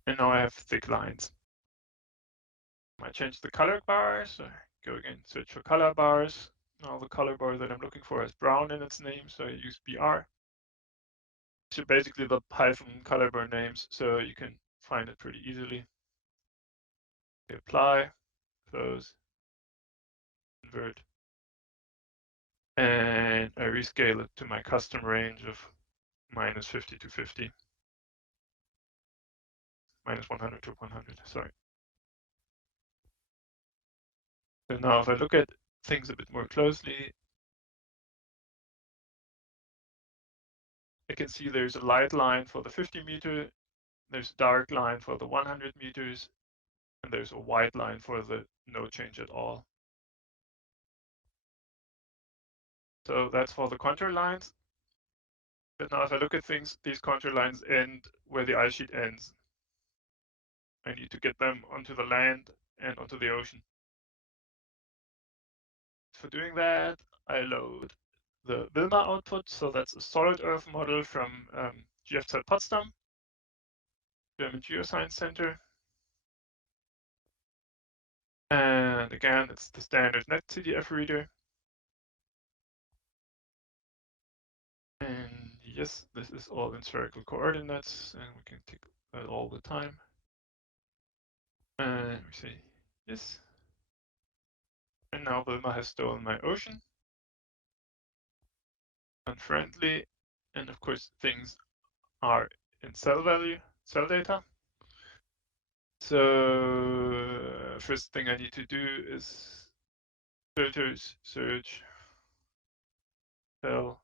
And now I have thick lines. I change the color bar, so go again, search for color bars. Now the color bar that I'm looking for has brown in its name, so I use BR. So basically the Python color bar names, so you can find it pretty easily. Apply, close, convert, and I rescale it to my custom range of minus 50 to 50. Minus 100 to 100, sorry. So now if I look at things a bit more closely, I can see there's a light line for the 50 meter, there's a dark line for the 100 meters, and there's a white line for the no change at all. So that's for the contour lines. But now if I look at things, these contour lines end where the ice sheet ends. I need to get them onto the land and onto the ocean. For doing that, I load the Wilma output. So that's a solid Earth model from GFZ Potsdam, German Geoscience Center. And again, it's the standard NetCDF reader. And yes, this is all in spherical coordinates, and we can take that all the time. And we say yes. And now Wilma has stolen my ocean. Unfriendly, and of course things are in cell value, cell data. So first thing I need to do is filters, search, cell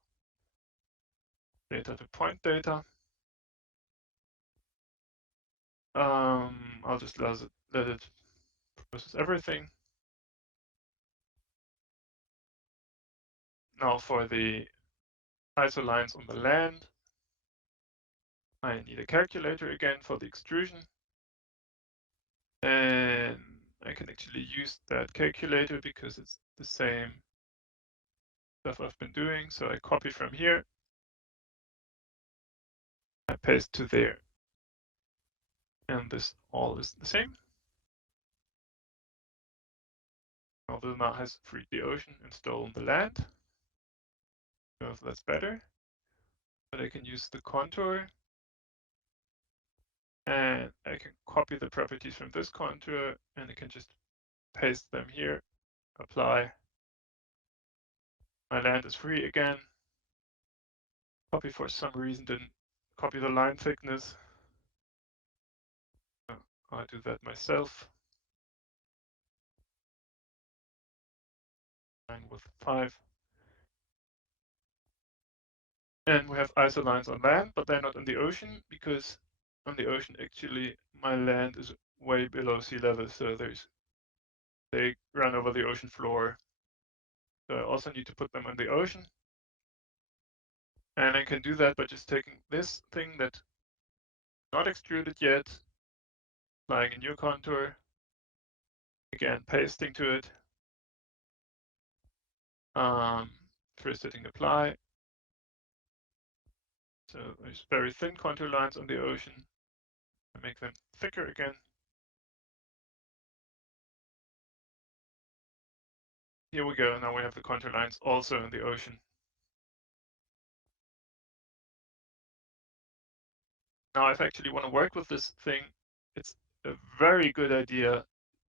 data to point data. I'll just let it process everything. Now for the ISO lines on the land, I need a calculator again for the extrusion. And I can actually use that calculator because it's the same stuff I've been doing. So I copy from here, I paste to there. And this all is the same. Now Wilma has freed the ocean and stolen the land. So that's better. But I can use the contour. And I can copy the properties from this contour, and I can just paste them here, apply. My land is free again. Copy for some reason didn't copy the line thickness. So I'll do that myself. Line with 5. And we have ISO lines on land, but they're not in the ocean because on the ocean actually my land is way below sea level, so they run over the ocean floor. So I also need to put them in the ocean. And I can do that by just taking this thing that's not extruded yet, applying a new contour, again pasting to it, first hitting apply. So there's very thin contour lines on the ocean. Make them thicker again. Here we go. Now we have the contour lines also in the ocean. Now, if I actually want to work with this thing, it's a very good idea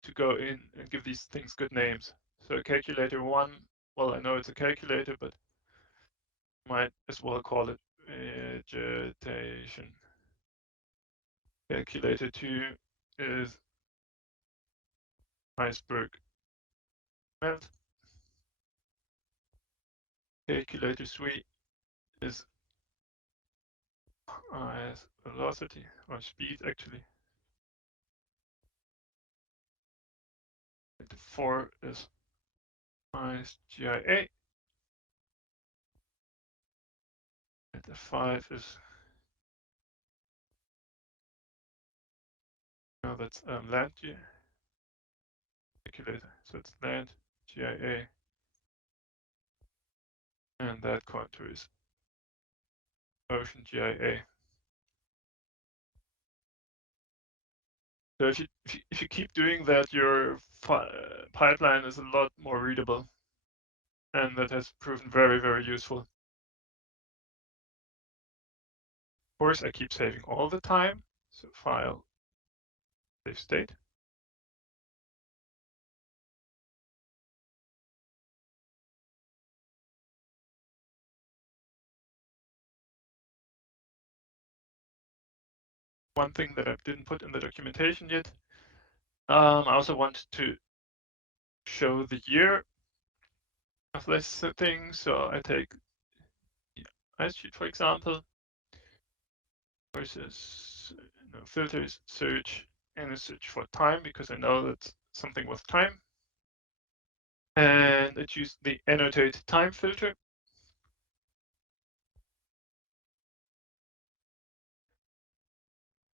to go in and give these things good names. So calculator 1, well, I know it's a calculator, but might as well call it vegetation. Calculator 2 is iceberg melt. Calculator 3 is ice velocity, or speed actually. And 4 is ice GIA. And the 5 is, no, that's land calculator. So it's land GIA. And that contour is ocean GIA. So if you keep doing that, your pipeline is a lot more readable, and that has proven very, very useful. Of course, I keep saving all the time. So file, save state. One thing that I didn't put in the documentation yet, I also want to show the year of this thing. So I take the ice sheet, for example, versus filters, search, and a search for time, because I know that's something with time. And I choose the annotate time filter.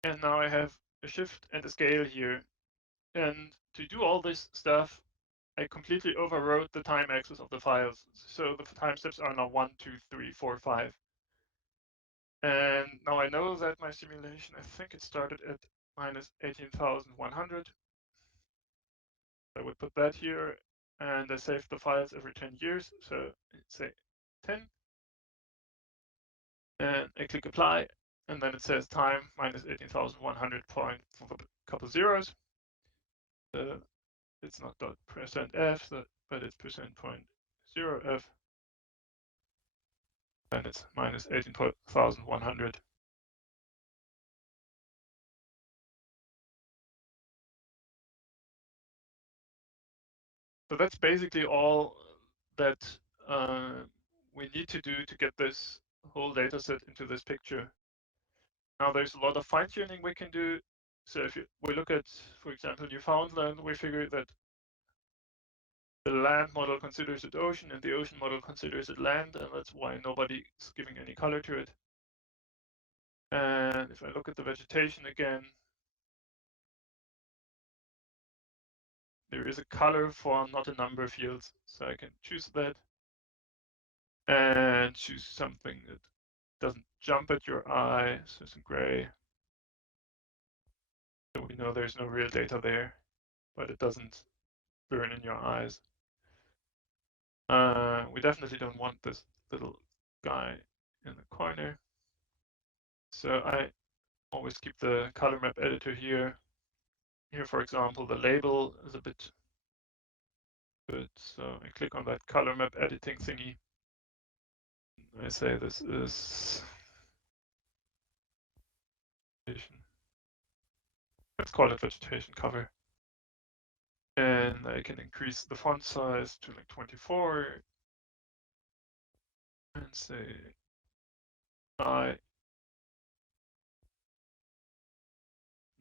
And now I have a shift and a scale here. And to do all this stuff, I completely overwrote the time axis of the files. So the time steps are now 1, 2, 3, 4, 5. And now I know that my simulation, I think it started at minus 18,100. I would put that here, and I save the files every 10 years. So say 10. And I click apply, and then it says time minus 18,100 point for a couple zeros. It's not %f, but it's %.0f. And it's minus 18,100. So that's basically all that we need to do to get this whole data set into this picture. Now there's a lot of fine tuning we can do. So if we look at, for example, Newfoundland, we figure that the land model considers it ocean and the ocean model considers it land, and that's why nobody's giving any color to it. And if I look at the vegetation again, there is a color form, not a number fields. So I can choose that and choose something that doesn't jump at your eye, so some gray. So we know there's no real data there, but it doesn't burn in your eyes. We definitely don't want this little guy in the corner. So I always keep the color map editor here. Here, for example, the label is a bit good. So I click on that color map editing thingy. I say this is, let's call it vegetation cover. And I can increase the font size to like 24 and say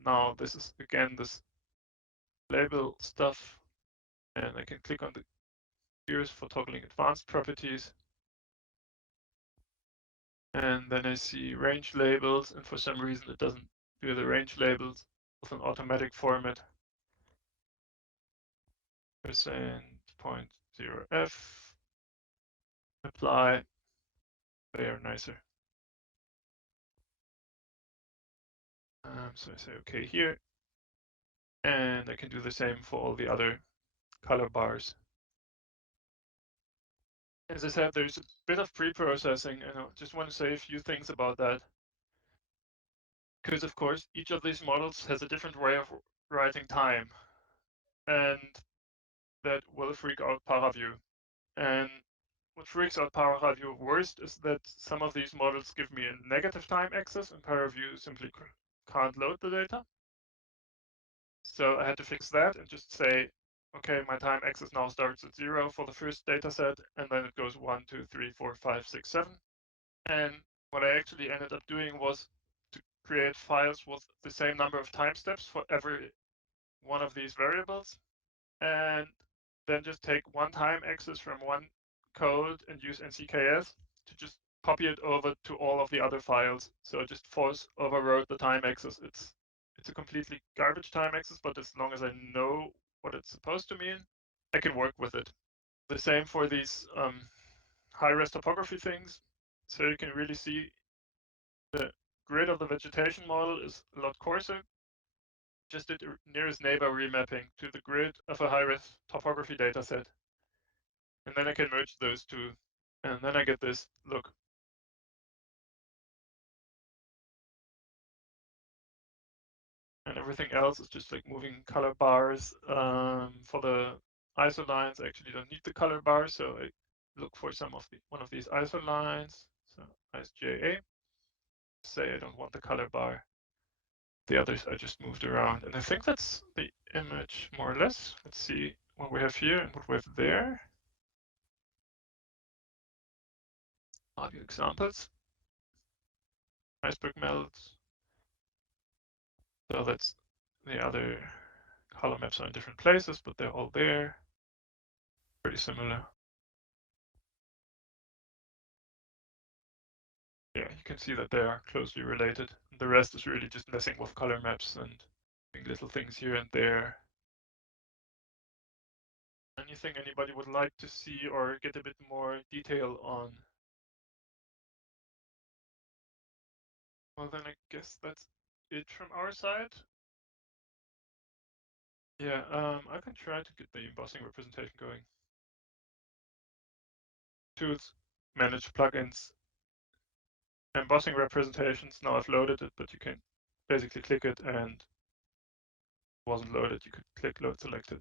now this is again this label stuff, and I can click on the gears for toggling advanced properties. And then I see range labels, and for some reason it doesn't do the range labels with an automatic format. %.0f, apply, they are nicer. So I say OK here. And I can do the same for all the other color bars. As I said, there's a bit of pre-processing, and I just want to say a few things about that. Because, of course, each of these models has a different way of writing time. And that will freak out ParaView. And what freaks out ParaView worst is that some of these models give me a negative time axis, and ParaView simply can't load the data. So I had to fix that and just say, okay, my time axis now starts at 0 for the first data set, and then it goes 1, 2, 3, 4, 5, 6, 7. And what I actually ended up doing was to create files with the same number of time steps for every one of these variables, and then just take one time axis from one code and use NCKS to just copy it over to all of the other files. So I just force overrode the time axis. It's a completely garbage time axis, but as long as I know what it's supposed to mean, I can work with it. The same for these high-res topography things. So you can really see the grid of the vegetation model is a lot coarser. Just did nearest neighbor remapping to the grid of a high-res topography dataset. And then I can merge those two. And then I get this look. And everything else is just like moving color bars. For the ISO lines, I actually don't need the color bar, so I look for one of these ISO lines. So ISJA. Say I don't want the color bar. The others I just moved around. And I think that's the image more or less. Let's see what we have here and what we have there. Audio examples. Iceberg melts. So that's the other color maps are in different places, but they're all there. Pretty similar. Yeah, you can see that they are closely related. The rest is really just messing with color maps and doing little things here and there. Anything anybody would like to see or get a bit more detail on? Well, then I guess that's it from our side. Yeah, I can try to get the embossing representation going. Tools, manage plugins, embossing representations. Now I've loaded it, but you can basically click it and it wasn't loaded. You could click load selected.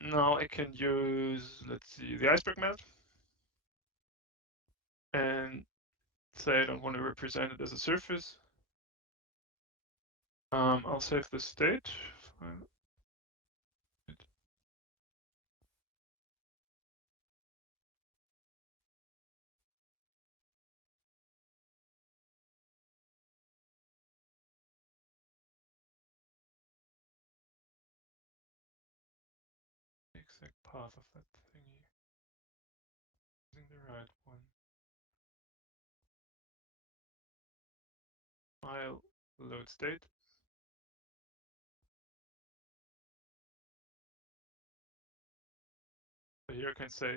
Now I can use, let's see, the iceberg map and say I don't want to represent it as a surface. I'll save the state. Exact path of that thingy. Using the right one. File load state. So here I can say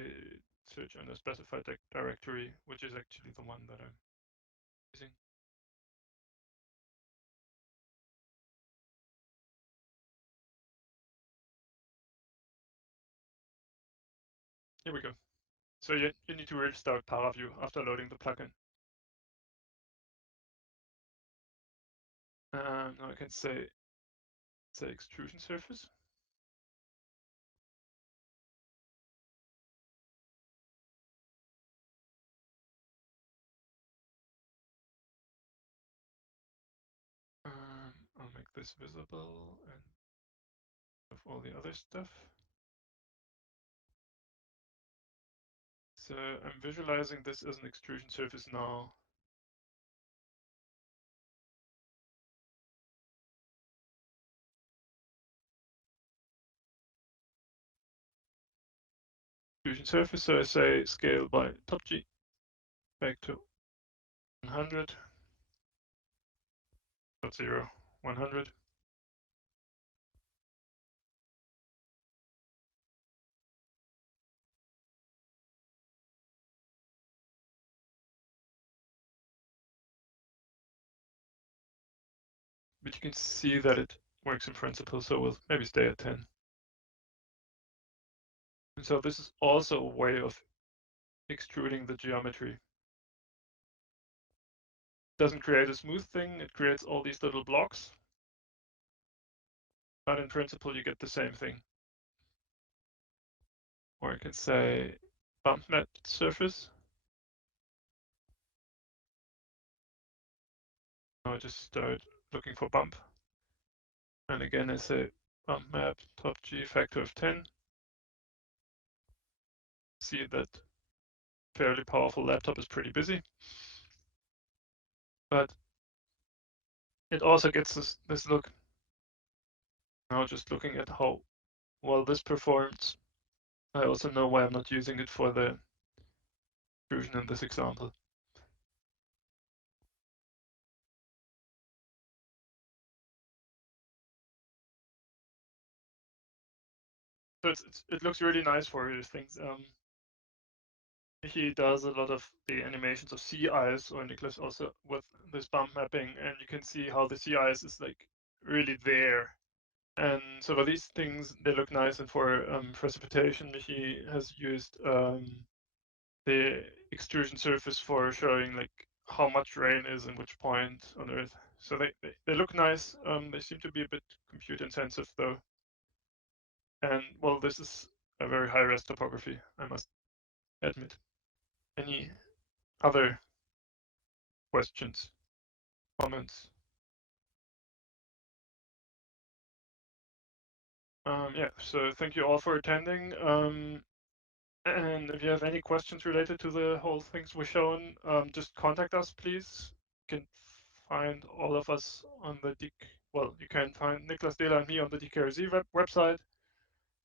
search under specified directory, which is actually the one that I'm using. Here we go. So you need to restart ParaView after loading the plugin. Now I can say extrusion surface. I'll make this visible and of all the other stuff. So I'm visualizing this as an extrusion surface now. Extrusion surface, so I say scale by top G back to 100, 0, 100. but you can see that it works in principle, so we'll maybe stay at 10. And so this is also a way of extruding the geometry. Doesn't create a smooth thing, it creates all these little blocks. But in principle, you get the same thing. Or I could say bump map surface. I'll just start looking for bump. And again, I say bump map top G factor of 10. See that fairly powerful laptop is pretty busy. But it also gets this look. Now just looking at how well this performs, I also know why I'm not using it for the extrusion in this example. So it looks really nice for these things. He does a lot of the animations of sea ice, or Niklas also with this bump mapping, and you can see how the sea ice is like really there. And so for these things, they look nice. And for precipitation, he has used the extrusion surface for showing like how much rain is in which point on Earth. So they look nice. They seem to be a bit compute intensive though. And well, this is a very high res topography, I must admit. Any other questions, comments? Yeah, so thank you all for attending. And if you have any questions related to the whole things we've shown, just contact us, please. You can find all of us on the well, you can find Niklas Dehler and me on the DKRZ website.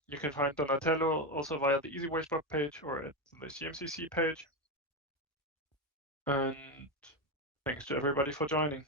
You can find Donatello also via the ESiWACE web page or at the CMCC page. And thanks to everybody for joining.